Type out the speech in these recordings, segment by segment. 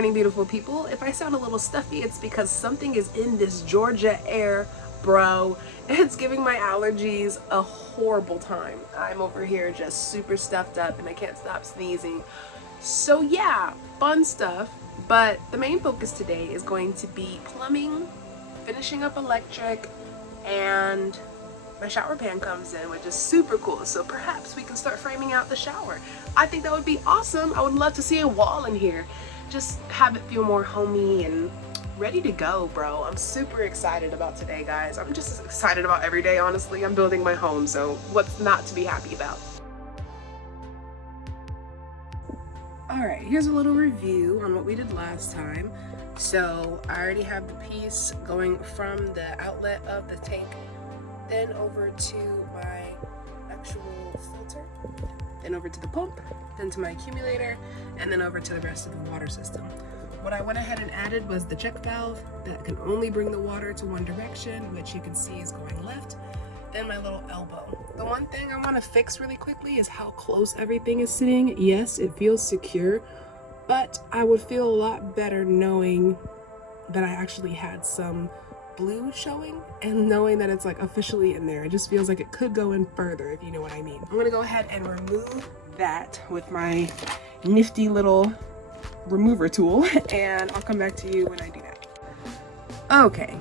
morning, beautiful people. If I sound a little stuffy, it's because something is in this Georgia air, bro. It's giving my allergies a horrible time. I'm over here just super stuffed up and I can't stop sneezing. So yeah, fun stuff. But the main focus today is going to be plumbing, finishing up electric, and my shower pan comes in, which is super cool. So perhaps we can start framing out the shower. I think that would be awesome. I would love to see a wall in here. Just have it feel more homey and ready to go, bro. I'm super excited about today, guys. I'm just excited about every day, honestly. I'm building my home, so what's not to be happy about? All right, here's a little review on what we did last time. So I already have the piece going from the outlet of the tank, then over to my actual filter, then over to the pump, then to my accumulator, and then over to the rest of the water system. What I went ahead and added was the check valve that can only bring the water to one direction, which you can see is going left, then my little elbow. The one thing I want to fix really quickly is how close everything is sitting. Yes, it feels secure, but I would feel a lot better knowing that I actually had some blue showing and knowing that it's like officially in there. It just feels like it could go in further, if you know what I mean. I'm gonna go ahead and remove that with my nifty little remover tool and I'll come back to you when I do that. Okay,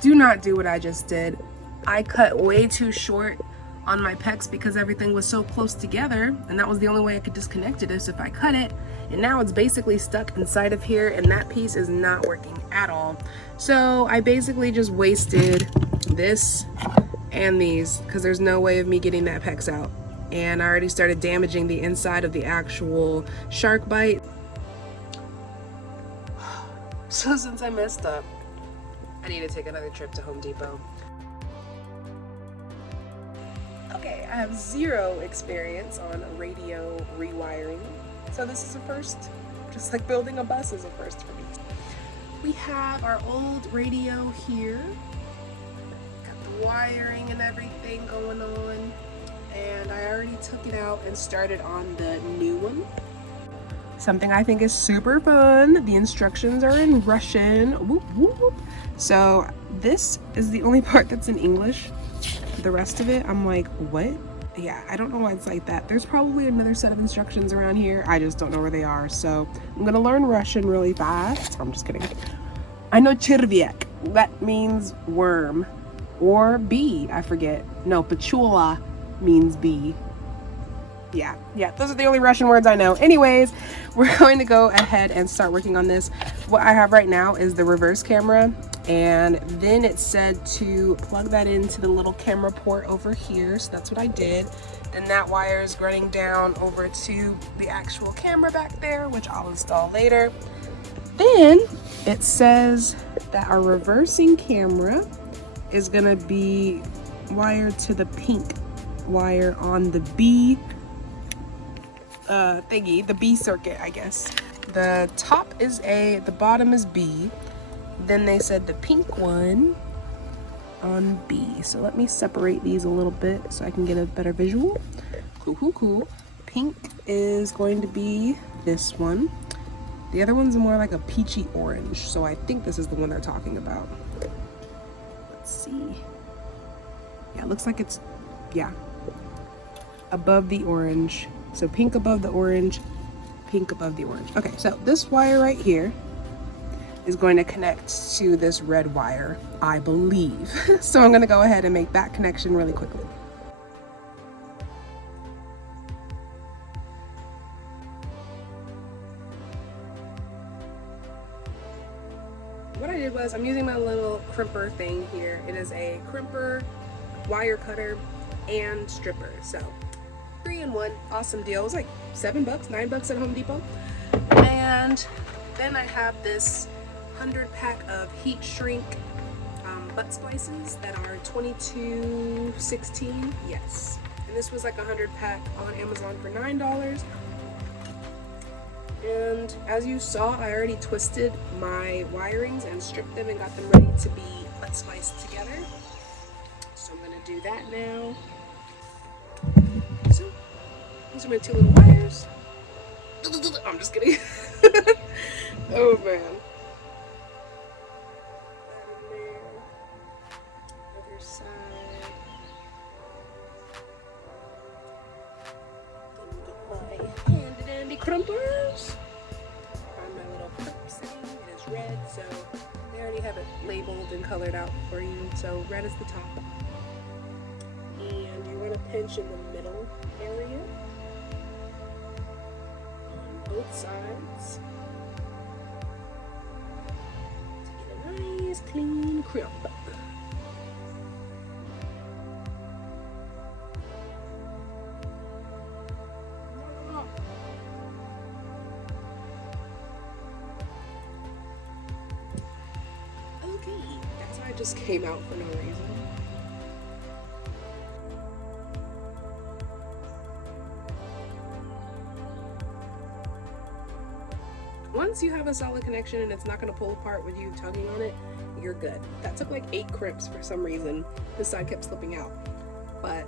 do not do what I just did. I cut way too short on my pecs because everything was so close together, and that was the only way I could disconnect it is if I cut it, and now it's basically stuck inside of here and that piece is not working at all. So I basically just wasted this and these because there's no way of me getting that pecs out, and I already started damaging the inside of the actual shark bite. So since I messed up, I need to take another trip to Home Depot. Okay, I have zero experience on radio rewiring, so this is a first. Just like building a bus is a first for me. We have our old radio here. Got the wiring and everything going on, and I already took it out and started on the new one. Something I think is super fun. The instructions are in Russian. Whoop, whoop, whoop. So this is the only part that's in English. The rest of it, I'm like, what? Yeah, I don't know why it's like that. There's probably another set of instructions around here. I just don't know where they are. So I'm gonna learn Russian really fast. I'm just kidding. I know червяк. That means worm or bee. I forget. No, pachula means bee. Yeah, those are the only Russian words I know. Anyways, we're going to go ahead and start working on this. What I have right now is the reverse camera, and then it said to plug that into the little camera port over here. So that's what I did. Then that wire is running down over to the actual camera back there, which I'll install later. Then it says that our reversing camera is gonna be wired to the pink wire on the B thingy, the B circuit, I guess. The top is A, the bottom is B. Then they said the pink one on B. So let me separate these a little bit so I can get a better visual. Cool. Pink is going to be this one. The other one's more like a peachy orange. So I think this is the one they're talking about. Let's see. Yeah, it looks like it's, above the orange. So pink above the orange, pink above the orange. Okay, so this wire right here is going to connect to this red wire, I believe. So I'm gonna go ahead and make that connection really quickly. What I did was I'm using my little crimper thing here. It is a crimper, wire cutter, and stripper. So 3-in-1, awesome deal. It was like $7, $9 at Home Depot. And then I have this 100-pack of heat shrink butt splices that are $22.16. Yes, and this was like a 100-pack on Amazon for $9. And as you saw, I already twisted my wirings and stripped them and got them ready to be butt spliced together. So I'm gonna do that now. So these are my two little wires. I'm just kidding. Oh man. There. Other side. Let me get my handy dandy crumpers. Find my little crimp setting. It is red, so they already have it labeled and colored out for you. So red is the top. And you want to pinch in the middle area on both sides to get a nice clean crimp. Okay, that side just came out for no reason. Once you have a solid connection and it's not going to pull apart with you tugging on it, you're good. That took like 8 crimps for some reason. This side kept slipping out, but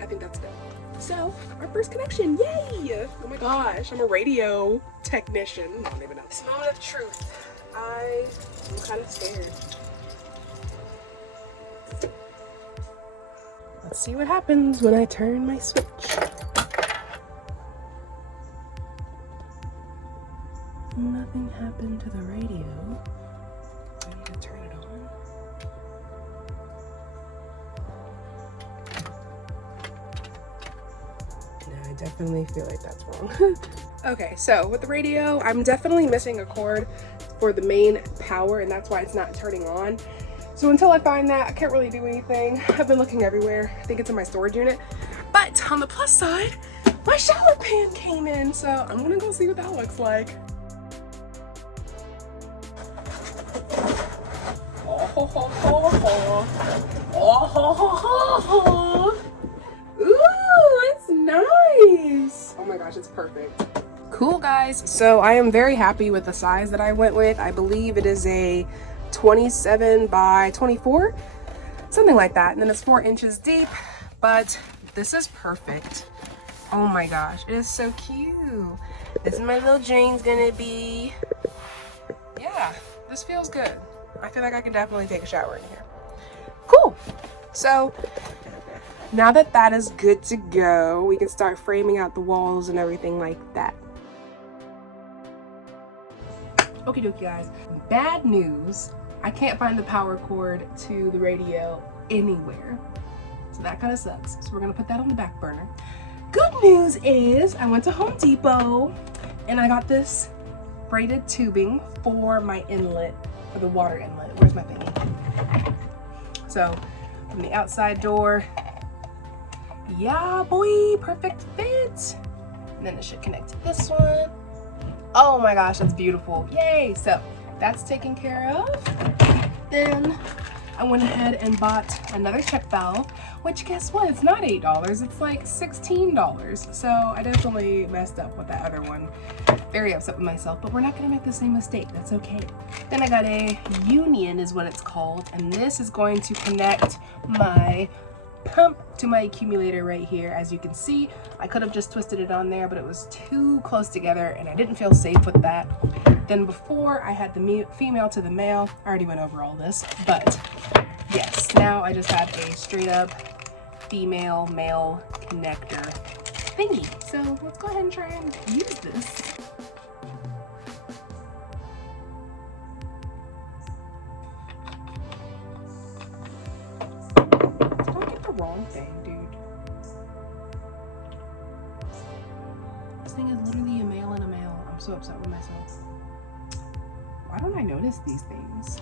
I think that's good. So, our first connection, yay! Oh my gosh, I'm a radio technician. I don't even know. This moment of truth. I am kind of scared. Let's see what happens when I turn my switch. Nothing happened to the radio. I need to turn it on. No, I definitely feel like that's wrong. Okay, so with the radio, I'm definitely missing a cord for the main power, and that's why it's not turning on. So until I find that, I can't really do anything. I've been looking everywhere. I think it's in my storage unit. But on the plus side, my shower pan came in, so I'm gonna go see what that looks like. Oh, ho, ho, ho. Oh, ho, ho, ho, ho. Ooh, it's nice. Oh my gosh, it's perfect. Cool, guys. So I am very happy with the size that I went with. I believe it is a 27 by 24, something like that. And then it's 4 inches deep, but this is perfect. Oh my gosh, it is so cute. This is my little drain's gonna be. Yeah, this feels good. I feel like I can definitely take a shower in here. Cool. So now that that is good to go, we can start framing out the walls and everything like that. Okie dokie, guys. Bad news. I can't find the power cord to the radio anywhere. So that kind of sucks. So we're gonna put that on the back burner. Good news is I went to Home Depot and I got this braided tubing for my inlet, for the water inlet. Where's my thingy? So from the outside door, yeah boy, perfect fit. And then it should connect to this one. Oh my gosh, that's beautiful. Yay! So that's taken care of. Then I went ahead and bought another check valve, which guess what? It's not $8, it's like $16. So I definitely messed up with that other one. Very upset with myself, but we're not gonna make the same mistake. That's okay. Then I got a Union is what it's called, and this is going to connect my pump to my accumulator right here. As you can see, I could have just twisted it on there, but it was too close together and I didn't feel safe with that. Then before I had the female to the male. I already went over all this, but yes, now I just have a straight up female male connector thingy. So let's go ahead and try and use this. Don't get the wrong thing, dude. This thing is literally a male and a male. I'm so upset with myself. Why don't I notice these things?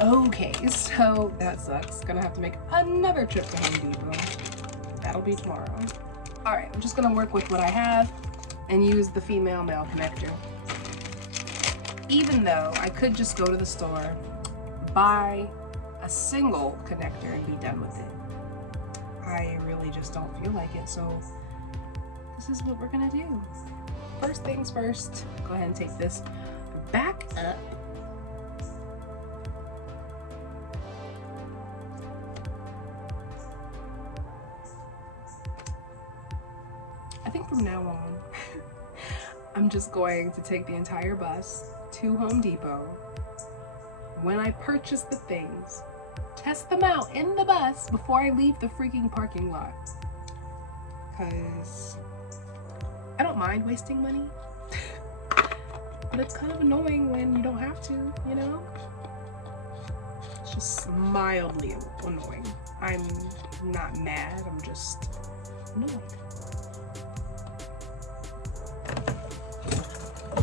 Okay, so that sucks. Gonna have to make another trip to Home Depot. That'll be tomorrow. All right, I'm just gonna work with what I have and use the female male connector. Even though I could just go to the store, buy a single connector and be done with it. I really just don't feel like it, so this is what we're gonna do. First things first, go ahead and take this back up. I think from now on, I'm just going to take the entire bus to Home Depot. When I purchase the things, test them out in the bus before I leave the freaking parking lot. Because I don't mind wasting money, but it's kind of annoying when you don't have to, you know? It's just mildly annoying. I'm not mad, I'm just annoyed.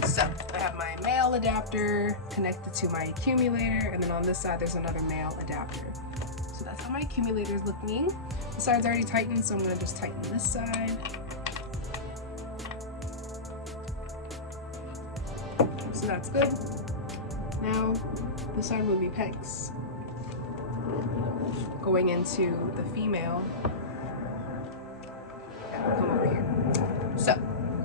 So I have my male adapter connected to my accumulator, and then on this side there's another male adapter. So that's how my accumulator is looking. The side's already tightened, so I'm gonna just tighten this side. So that's good. Now this side will be pegs going into the female. And I'll come over here. So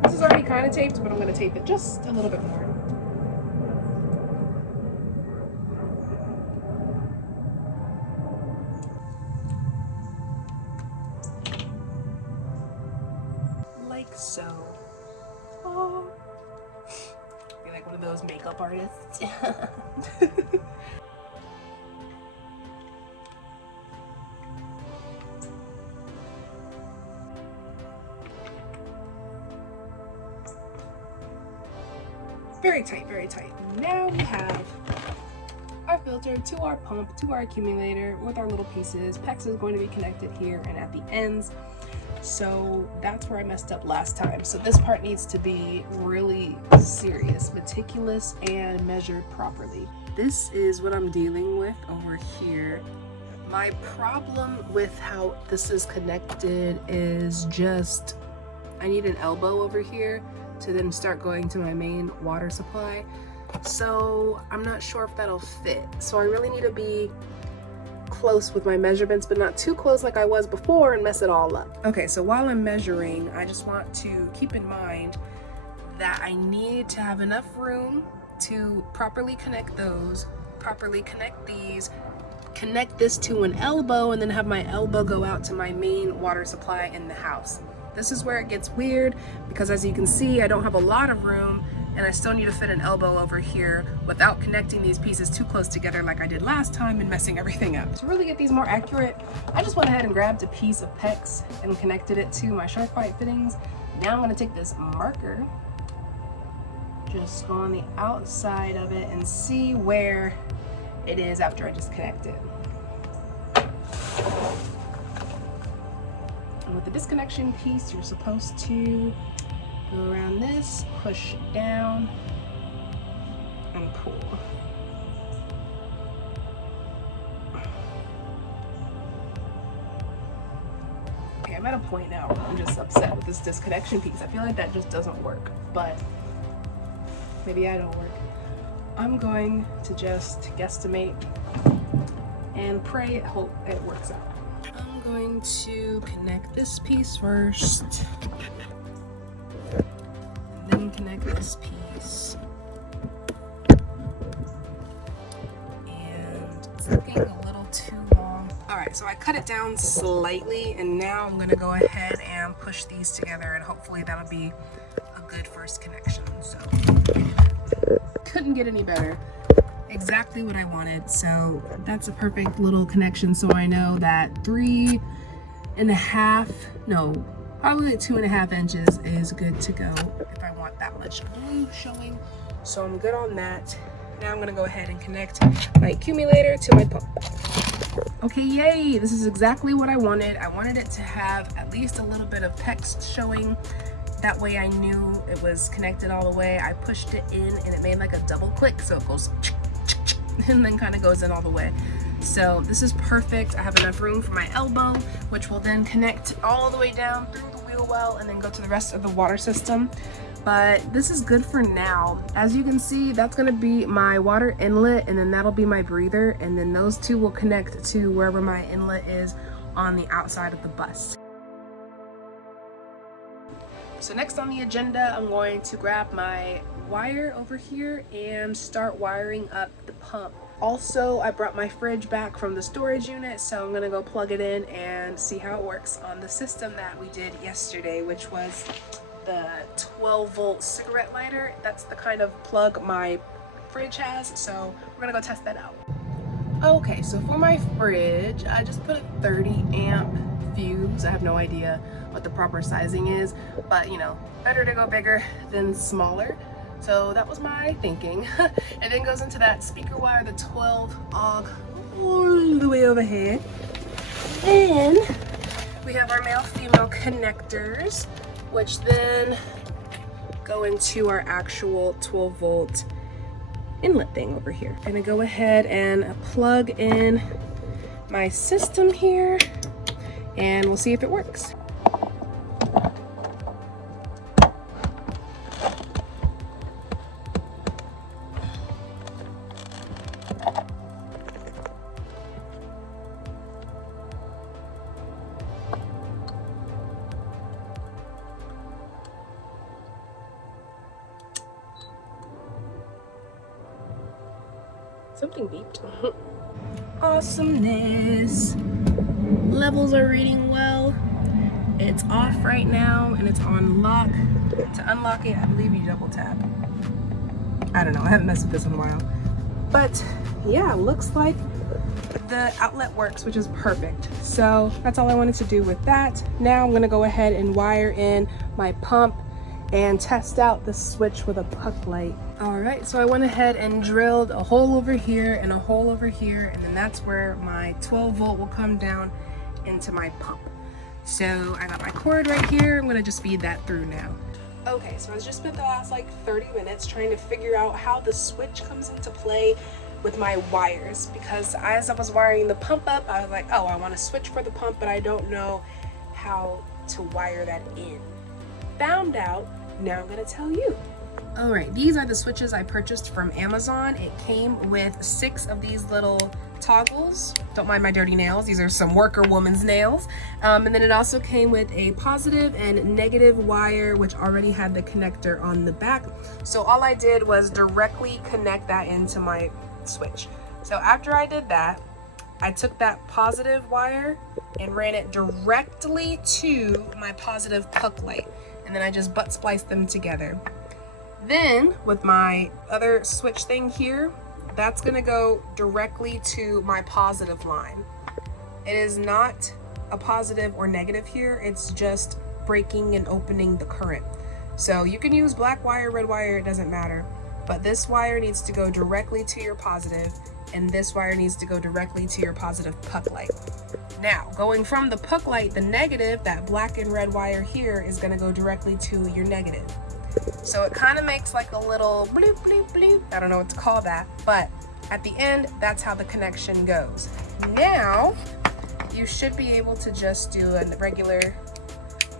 this is already kind of taped, but I'm going to tape it just a little bit more. Like so. Oh. Be like one of those makeup artists. Very tight, very tight. Now we have our filter to our pump, to our accumulator with our little pieces. PEX is going to be connected here and at the ends. So that's where I messed up last time. So this part needs to be really serious, meticulous, and measured properly. This is what I'm dealing with over here. My problem with how this is connected is just, I need an elbow over here to then start going to my main water supply. So I'm not sure if that'll fit. So I really need to be close with my measurements, but not too close like I was before and mess it all up. Okay, so while I'm measuring, I just want to keep in mind that I need to have enough room to properly connect those, properly connect these, connect this to an elbow, and then have my elbow go out to my main water supply in the house. This is where it gets weird because, as you can see, I don't have a lot of room and I still need to fit an elbow over here without connecting these pieces too close together like I did last time and messing everything up. To really get these more accurate, I just went ahead and grabbed a piece of PEX and connected it to my SharkBite fittings. Now I'm going to take this marker, just go on the outside of it and see where it is after I just connect it. And with the disconnection piece, you're supposed to go around this, push it down, and pull. Okay, I'm at a point now where I'm just upset with this disconnection piece. I feel like that just doesn't work, but maybe I don't work. I'm going to just guesstimate and pray, hope it works out. I'm going to connect this piece first, and then connect this piece. And it's looking a little too long. All right, so I cut it down slightly, and now I'm gonna go ahead and push these together, and hopefully that'll be a good first connection. So couldn't get any better. Exactly what I wanted. So that's a perfect little connection. So I know that 3.5, no, probably 2.5 inches is good to go if I want that much blue showing. So I'm good on that. Now I'm gonna go ahead and connect my accumulator to my pump. Okay, yay, this is exactly what I wanted. I wanted it to have at least a little bit of PEX showing. That way I knew it was connected all the way. I pushed it in and it made like a double click, so it goes and then kind of goes in all the way. So this is perfect. I have enough room for my elbow, which will then connect all the way down through the wheel well and then go to the rest of the water system. But this is good for now. As you can see, that's gonna be my water inlet, and then that'll be my breather, and then those two will connect to wherever my inlet is on the outside of the bus. So next on the agenda, I'm going to grab my wire over here and start wiring up the pump. Also, I brought my fridge back from the storage unit, so I'm gonna go plug it in and see how it works on the system that we did yesterday, which was the 12-volt cigarette lighter. That's the kind of plug my fridge has, so we're gonna go test that out. Okay, so for my fridge, I just put a 30 amp fuse. I have no idea what the proper sizing is, but you know, better to go bigger than smaller. So that was my thinking. It then goes into that speaker wire, the 12 AUG, all the way over here. Then we have our male-female connectors, which then go into our actual 12-volt inlet thing over here. I'm gonna go ahead and plug in my system here, and we'll see if it works. Something beeped. Awesomeness. Levels are reading well. It's off right now and it's on lock. To unlock it, I believe you double tap. I don't know, I haven't messed with this in a while. But yeah, looks like the outlet works, which is perfect. So that's all I wanted to do with that. Now I'm gonna go ahead and wire in my pump and test out the switch with a puck light. All right, so I went ahead and drilled a hole over here and a hole over here, and then that's where my 12-volt will come down into my pump. So I got my cord right here. I'm gonna just feed that through now. Okay, so I just spent the last like 30 minutes trying to figure out how the switch comes into play with my wires, because as I was wiring the pump up, I was like, oh, I want to switch for the pump, but I don't know how to wire that in. Found out, now I'm gonna tell you. All right, these are the switches I purchased from Amazon. It came with 6 of these little toggles. Don't mind my dirty nails, these are some worker woman's nails. And then it also came with a positive and negative wire, which already had the connector on the back. So all I did was directly connect that into my switch. So after I did that, I took that positive wire and ran it directly to my positive puck light, and then I just butt spliced them together. Then with my other switch thing here, that's gonna go directly to my positive line. It is not a positive or negative here, it's just breaking and opening the current. So you can use black wire, red wire, it doesn't matter. But this wire needs to go directly to your positive, and this wire needs to go directly to your positive puck light. Now, going from the puck light, the negative, that black and red wire here, is gonna go directly to your negative. So it kind of makes like a little bloop, bloop, bloop. I don't know what to call that, but at the end, that's how the connection goes. Now, you should be able to just do a regular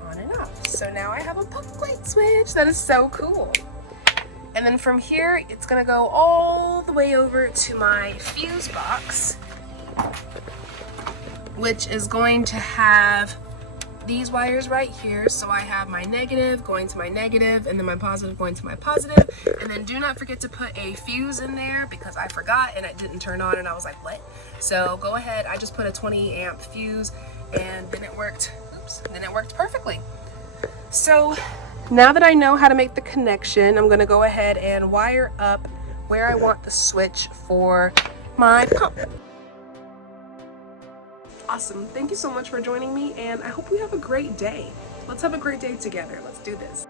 on and off. So now I have a puck light switch. That is so cool. And then from here, it's gonna go all the way over to my fuse box, which is going to have these wires right here. So I have my negative going to my negative, and then my positive going to my positive. And then do not forget to put a fuse in there, because I forgot and it didn't turn on and I was like, what? So go ahead, I just put a 20 amp fuse, and then it worked, then it worked perfectly. So now that I know how to make the connection, I'm gonna go ahead and wire up where I want the switch for my pump. Awesome, thank you so much for joining me, and I hope we have a great day. Let's have a great day together. Let's do this.